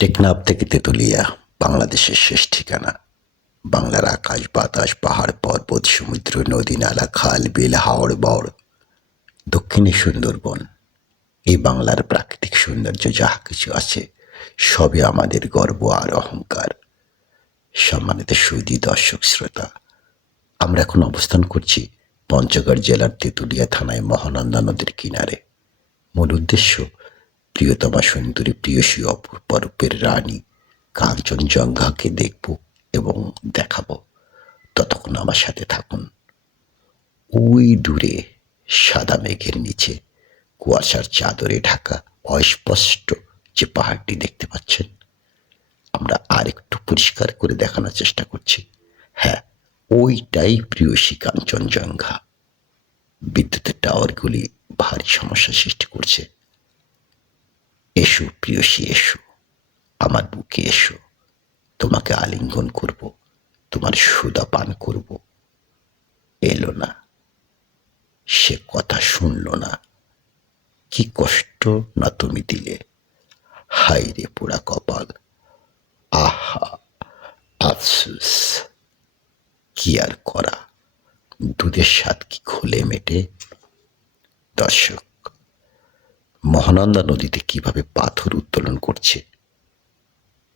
টেকনাফ থেকে তেঁতুলিয়া, বাংলাদেশের শেষ ঠিকানা। বাংলার আকাশ বাতাস, পাহাড়, পর্বত, সমুদ্র, নদী, নালা, খাল, বিল হাওড় বড় দক্ষিণে সুন্দরবন, এই বাংলার প্রাকৃতিক সৌন্দর্য যাহা কিছু আছে, সবই আমাদের গর্ব আর অহংকার। সম্মানিত সুদী দর্শক শ্রোতা, আমরা এখন অবস্থান করছি পঞ্চগড় জেলার তেঁতুলিয়া থানায় মহানন্দা নদীর কিনারে। মূল উদ্দেশ্য প্রিয়তমা সুন্দরী প্রিয়সী অপূর্ব রূপের রানী কাঞ্চনজঙ্ঘাকে দেখব এবং দেখাবো। ততক্ষণ আমার সাথে থাকুন। ওই দূরে, সাদা মেঘের নিচে, কুয়াশার চাদরে ঢাকা অস্পষ্ট যে পাহাড়টি দেখতে পাচ্ছেন। আমরা আরেকটু পরিষ্কার করে দেখানোর চেষ্টা করছি। হ্যাঁ ওইটাই প্রিয়সী কাঞ্চনজঙ্ঘা। বিদ্যুতের টাওয়ারগুলি ভারী সমস্যা সৃষ্টি করছে। এসো, প্রিয়সী, এসো। আমার বুকে এসো। তোমাকে আলিঙ্গন করব, তোমার সুদা পান করব। এলো না। সে কথা শুনল না। কি কষ্ট না তুমি দিলে। হাই রে পোড়া কপাল। আহা, আফসুস। কি আর করা? দুধের স্বাদ কি খুলে মেটে? দর্শক মহানন্দা নদীতে কীভাবে পাথর উত্তোলন করছে,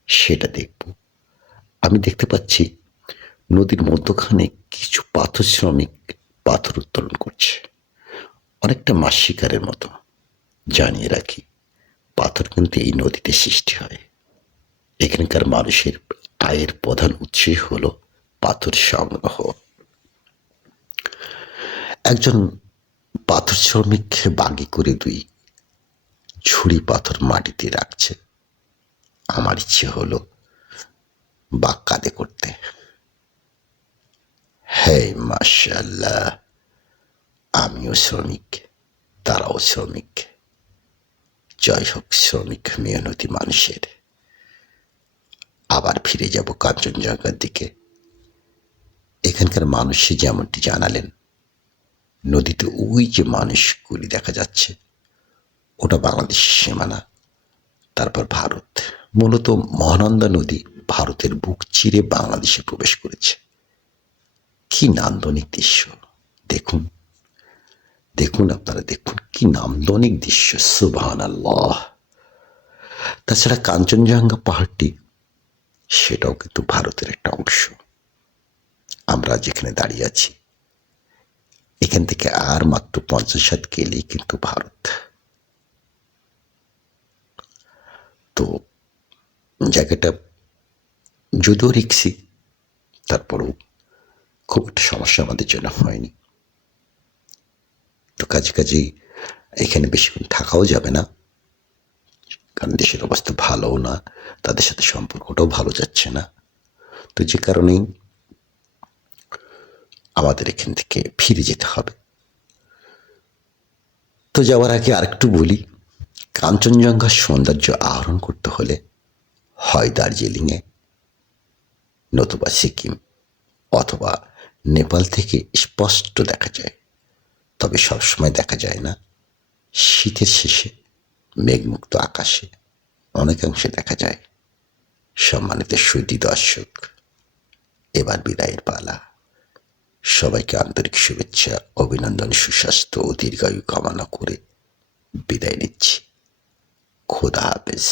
সেটা দেখব। আমি দেখতে পাচ্ছি নদীর মধ্যখানে কিছু পাথর শ্রমিক পাথর উত্তোলন করছে। অনেকটা মাছ শিকারের মতো। জানিয়ে রাখি, পাথর কিন্তু এই নদীতে সৃষ্টি হয়। এখানকার মানুষের আয়ের প্রধান উৎসই হল পাথর সংগ্রহ। একজন পাথর শ্রমিক বাগি করে দুই ঝুড়ি পাথর মাটিতে রাখছে। আমার ইচ্ছে হলো বাগ কাঁধে করতে। হ্যাঁ মাশাল্লাহ আমিও শ্রমিক, তারাও শ্রমিক। জয় হোক শ্রমিক মেহনতি মানুষের। আবার ফিরে যাব কাঞ্চনজঙ্ঘার দিকে। এখানকার মানুষই যেমনটি জানালেন, নদীতে ওই যে মানুষগুলি দেখা যাচ্ছে ওটা বাংলাদেশ সীমানা, তারপর ভারত। মূলত মহানন্দা নদী ভারতের বুক চিরে বাংলাদেশে প্রবেশ করেছে। কি নান্দনিক দৃশ্য, দেখুন। দেখুন আপনারা, দেখুন কি নান্দনিক দৃশ্য সুবহান আল্লাহ তাছাড়া কাঞ্চনজঙ্ঘা পাহাড়টি, সেটাও কিন্তু ভারতের একটা অংশ। আমরা যেখানে দাঁড়িয়ে আছি, এখান থেকে আর মাত্র পঞ্চাশ হাত গেলেই কিন্তু ভারত। তো জায়গাটা যদিও রিক্সি, তারপরেও খুব একটা সমস্যা আমাদের জন্য হয়নি। তো কাজে কাজেই এখানে বেশিক্ষণ থাকাও যাবে না। কারণ দেশের অবস্থা ভালোও না, তাদের সাথে সম্পর্কটাও ভালো যাচ্ছে না। তো যে কারণেই আমাদের এখান থেকে ফিরে যেতে হবে। তো যাওয়ার আগে আরেকটু বলি কাঞ্চনজঙ্ঘার সৌন্দর্য আহরণ করতে হলে হয় দার্জিলিংয়ে, নতুবা সিকিম অথবা নেপাল থেকে স্পষ্ট দেখা যায়। তবে সবসময় দেখা যায় না, শীতের শেষে, মেঘমুক্ত আকাশে অনেকাংশে দেখা যায় সম্মানিত সুদী দর্শক। এবার বিদায়ের পালা। সবাইকে আন্তরিক শুভেচ্ছা, অভিনন্দন, সুস্বাস্থ্য ও দীর্ঘায়ু কামনা করে বিদায় নিচ্ছি। খোদা হাফেজ।